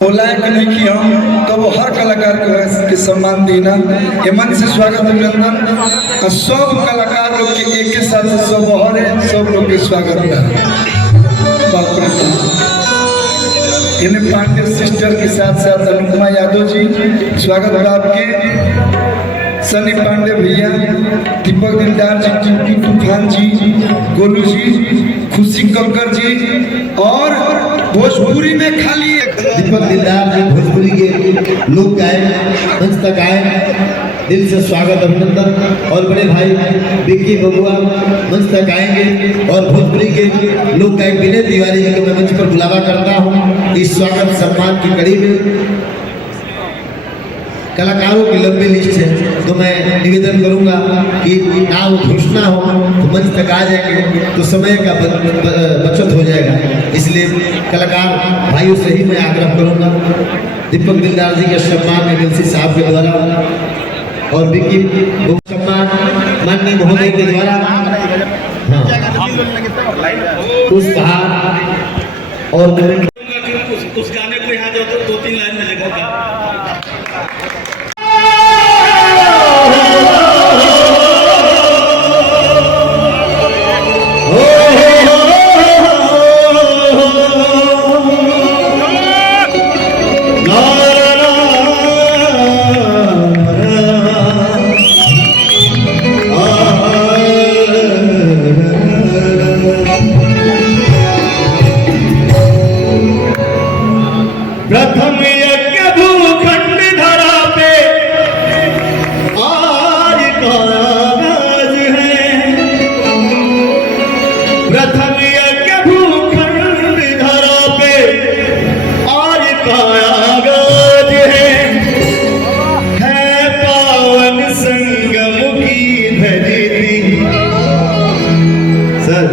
बोलाए कि नहीं कि हम तो वो हर कलाकार के सम्मान देना ये मन से स्वागत अभिनंदन और सब कलाकार लोग के एक के साथ सब हरे सब लोग के स्वागत है। इन्हें पांडे सिस्टर के साथ साथ अनुपमा यादव जी स्वागत है आपके, सनी पांडे भैया, दीपक दिलदार जी, टिंकू तूफान जी, गोलू जी, खुशी कक्कर जी और भोजपुरी में खाली दीपक दिलदार जी भोजपुरी के लोक गायक मंच तक आए, दिल से स्वागत अभिनंदन। और बड़े भाई विक्की बबुआ मंच तक आएंगे और भोजपुरी के लोक गायक विनय तिवारी जी को मैं मंच पर बुलावा करता हूँ। इस स्वागत सम्मान की कड़ी में कलाकारों की लंबी लिस्ट है, तो मैं निवेदन करूंगा कि नाम घोषणा हो तो मंच तक आ जाएंगे तो समय का बचत हो जाएगा, इसलिए कलाकार भाइयों से ही मैं आग्रह करूंगा। दीपक दिलदार जी के सम्मान में एमएलसी साहब के द्वारा और विक्की सम्मान माननीय महोदय के द्वारा उस बहार और उस गाने को यहाँ दो तीन लाइन में लिखा प्रथम यज्ञ भूखंड धरा पे आज का आगाज है। प्रथम यज्ञ भूखंड धरा पे आज का आगाज है पावन संगम की धरती। सर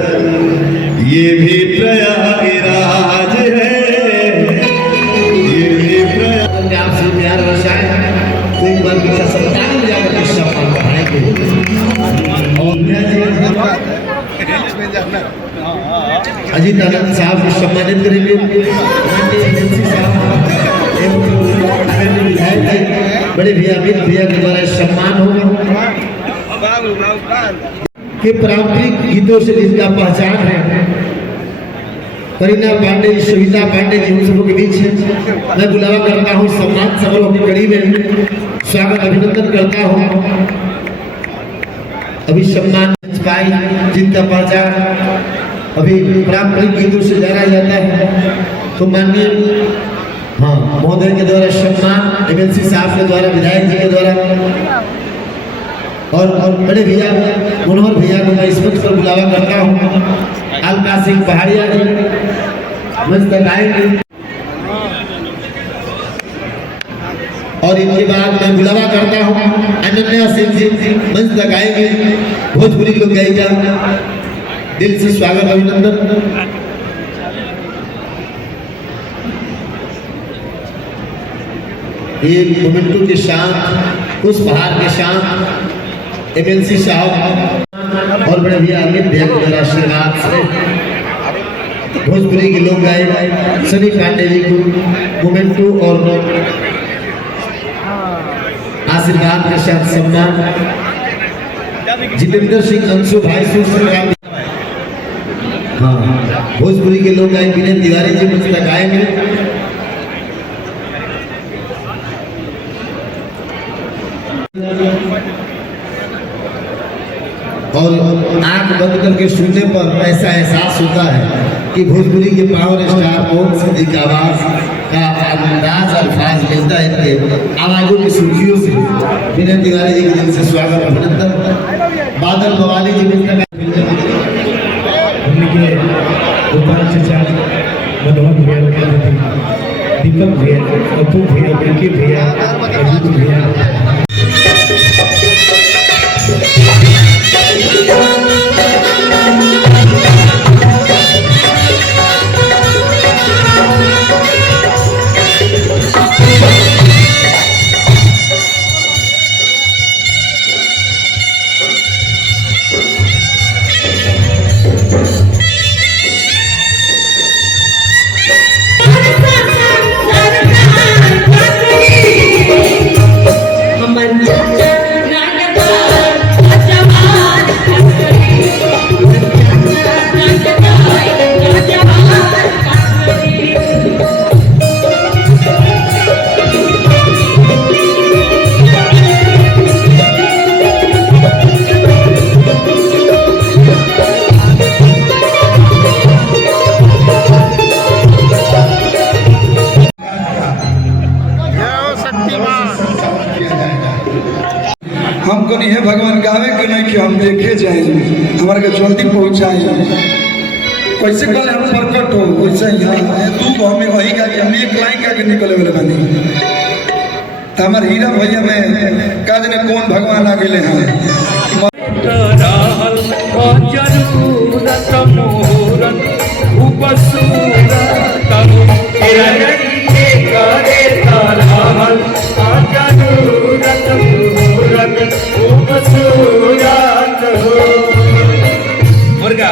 ये भी प्रयागराज है, आपसे प्यार वर्षाए तो एक बार बेटा संतान में जाकर के सम्मान बढ़ाएंगे अजीत आनंद साहब को सम्मानित करेंगे। बड़े भैया अमित भैया के द्वारा सम्मान होगा कि पारंपरिक गीतों से जिसका पहचान है। करीना पांडे जी, सविता पांडे जी, उन सबों के बीच मैं बुलावा करता हूँ, सम्मान समारोह की कड़ी में स्वागत अभिनंदन करता हूँ। अभी सम्मान पाई जिनका पहचान अभी पारंपरिक गीतों से जाना जाता है, तो माननीय महोदय के द्वारा सम्मान एमएलसी साहब के द्वारा, विधायक जी के द्वारा और बड़े भैया मनोहर भैया को मैं इस मंच पर बुलावा करता हूँ। अलका सिंह पहाड़िया जी मंच तक आएंगे और इनके बाद मैं बुलावा करता हूँ अनन्या सिंह जी मंच तक आएंगे, भोजपुरी लोग गायिका, दिल से स्वागत अभिनंदन। ये मोमेंटो के शांत, उस बहार के शांत एमएलसी साहब और बड़े भैया अमित भैया के द्वारा आशीर्वाद से भोजपुरी के लोग गायक सनी पांडे जी को मोमेंटो और आशीर्वाद के साथ सम्मान। जितेंद्र सिंह अंशु भाई सुश्री भोजपुरी के लोग गायक विनय तिवारी जी मंच तक आएंगे और आंख बंद करके सुनने पर ऐसा एहसास होता है कि भोजपुरी के पावर स्टार कौन सिंधी की आवाज का अंदाज अल्फाज मिलता है इनके आवाजों की सुर्खियों से। विनय तिवारी जी के दिल से स्वागत अभिनंदन। बादल बवाली जी मिलकर दीपक भैया, अतुल भैया, विक्की भैया, अजीत भैया, Sarı कहते नहीं है भगवान गावे के नहीं कि हम देखे जाए हमारे के जल्दी पहुँचाए कैसे कल हम प्रकट हो वैसे यहाँ तू हमें वही का कि हम एक लाइन का के निकले वाले बनी तो हमारे हीरा भैया में का जने कौन भगवान आ गए हैं मुर्गा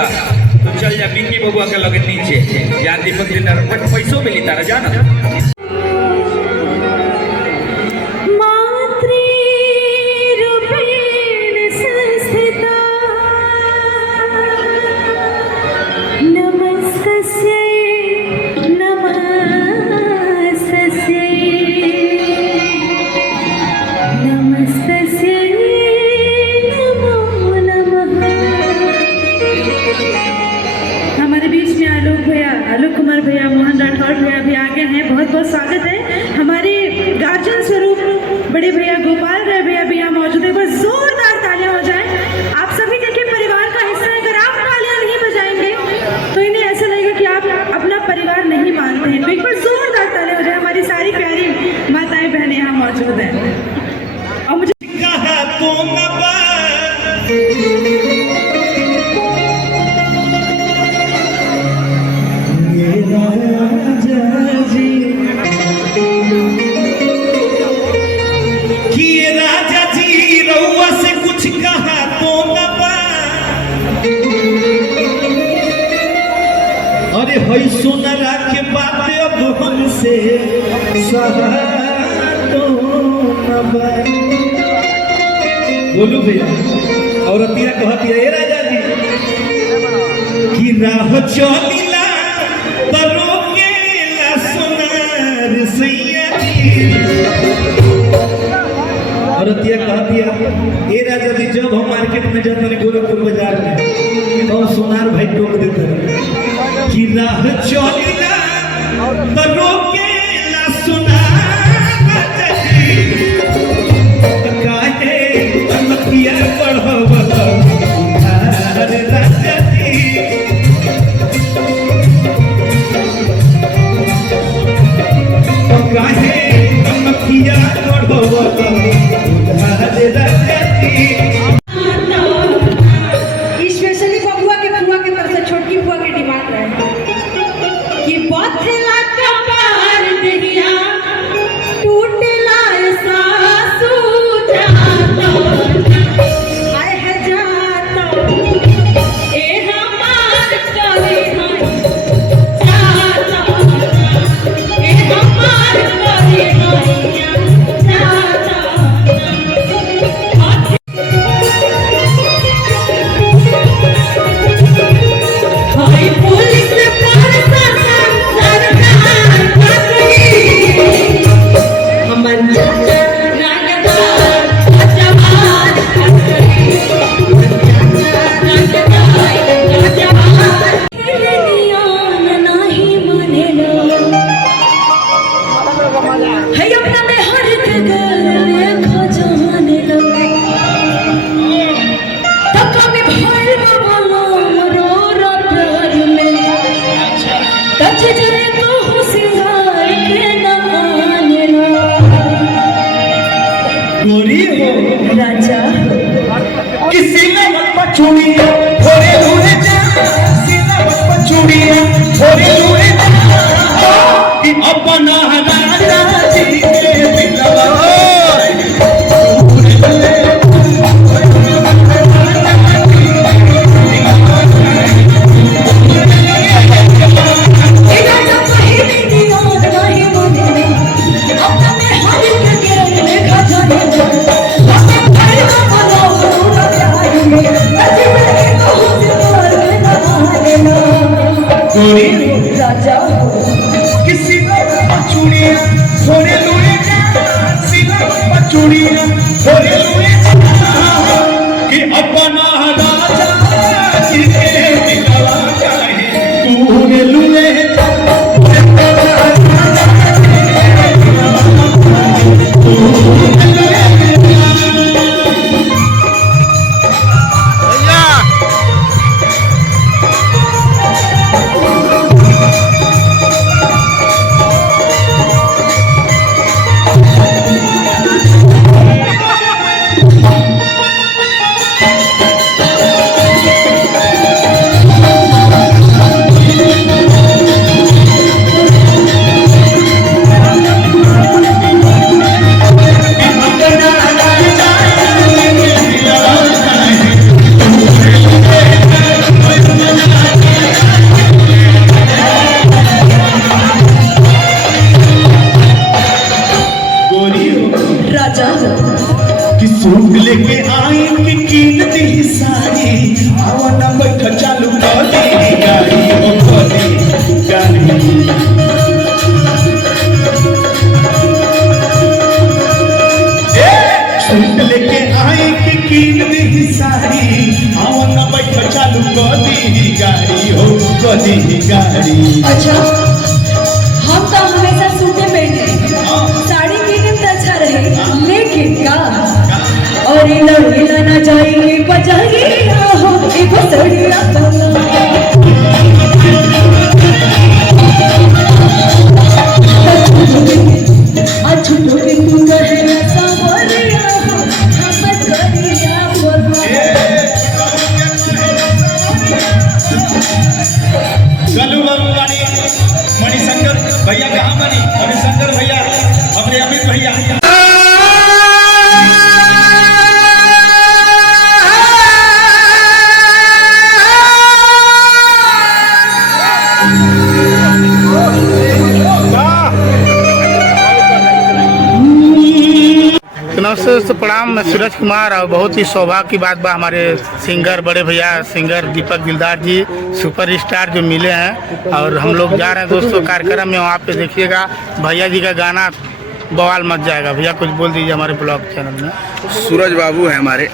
तू चल जा पिंकी बबुआ के लगे नीचे जहाँ दीपक दिलदार पैसों मिली तारा जाना आलोक कुमार भैया, मोहन राठौर भैया भी आगे हैं। बहुत बहुत स्वागत है। हमारे गार्जियन स्वरूप बड़े भैया गोपाल राय भैया भी यहाँ मौजूद है। बस जोरदार तालियां हो जाएं। आप सभी देखिए परिवार का हिस्सा है। अगर आप तालियां नहीं बजाएंगे तो इन्हें ऐसा लगेगा कि आप अपना परिवार नहीं मानते हैं। तो एक बार जोरदार तालियां हो जाए। हमारी सारी प्यारी माताएं बहनें यहाँ मौजूद हैं। और मुझे अरे हई सोनरा के बात अब हमसे बोलू भैया और अतिया कहती है राजा जी कि राह चलिला तरो के ला सोनार सैया जी और अतिया कहती है ए राजा जी जब हम मार्केट में जाते हैं गोरखपुर बाजार में तो सोनार भाई टोक देते हैं कि राह चलिला तरो के ला सोनार काहे तमकिया पढ़वला अरे राजा जी काहे तमकिया पढ़वला अरे राजा जी स्पेशली बबुआ के फुआ के तरफ से छोटकी फुआ की डिमांड है कि बथला कपार देहिया टूटला सासू जाता आए है जाता ए हमार कली है जाता ए हमार सूट लेके आई कि कीन दी साड़ी आवाना बैठ चालू कर दी गाड़ी ओ खोली गाड़ी सूट लेके आई कि कीन दी साड़ी आवाना बैठ चालू कर दी गाड़ी हो कर दी गाड़ी अच्छा हम तो हमेशा सूटे पहनते साड़ी पहने तो अच्छा रहे लेकिन का और इला ना जाइए बजाइए हो एक सड़िया आज छोटे तू कहे सावरिया हम करिया गलू बाबू वाणी मणिशंकर भैया कहाँ बनी मणिशंकर भैया अपने अमित भैया नमस्ते दोस्तों, प्रणाम। मैं सूरज कुमार और बहुत ही सौभाग्य की बात बा हमारे सिंगर बड़े भैया सिंगर दीपक दिलदार जी सुपरस्टार जो मिले हैं और हम लोग जा रहे हैं दोस्तों कार्यक्रम में। वहाँ पे देखिएगा भैया जी का गाना बवाल मच जाएगा। भैया कुछ बोल दीजिए हमारे ब्लॉग चैनल में। सूरज बाबू है हमारे,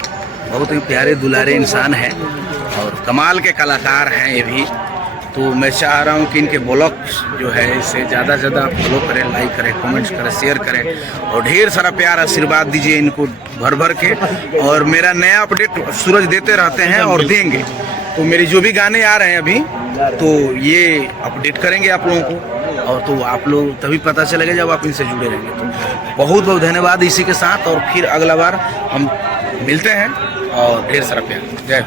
बहुत ही प्यारे दुलारे इंसान हैं और कमाल के कलाकार हैं ये भी। तो मैं चाह रहा हूँ कि इनके ब्लॉग जो है इसे ज़्यादा से ज़्यादा फॉलो करें, लाइक करें, कमेंट्स करें, शेयर करें और ढेर सारा प्यार आशीर्वाद दीजिए इनको भर भर के। और मेरा नया अपडेट सूरज देते रहते हैं और देंगे। तो मेरे जो भी गाने आ रहे हैं अभी तो ये अपडेट करेंगे आप लोगों को और तो आप लोग तभी पता चलेगा जब आप इनसे जुड़े रहेंगे। तो बहुत बहुत धन्यवाद इसी के साथ और फिर अगला बार हम मिलते हैं और ढेर सारा प्यार। जय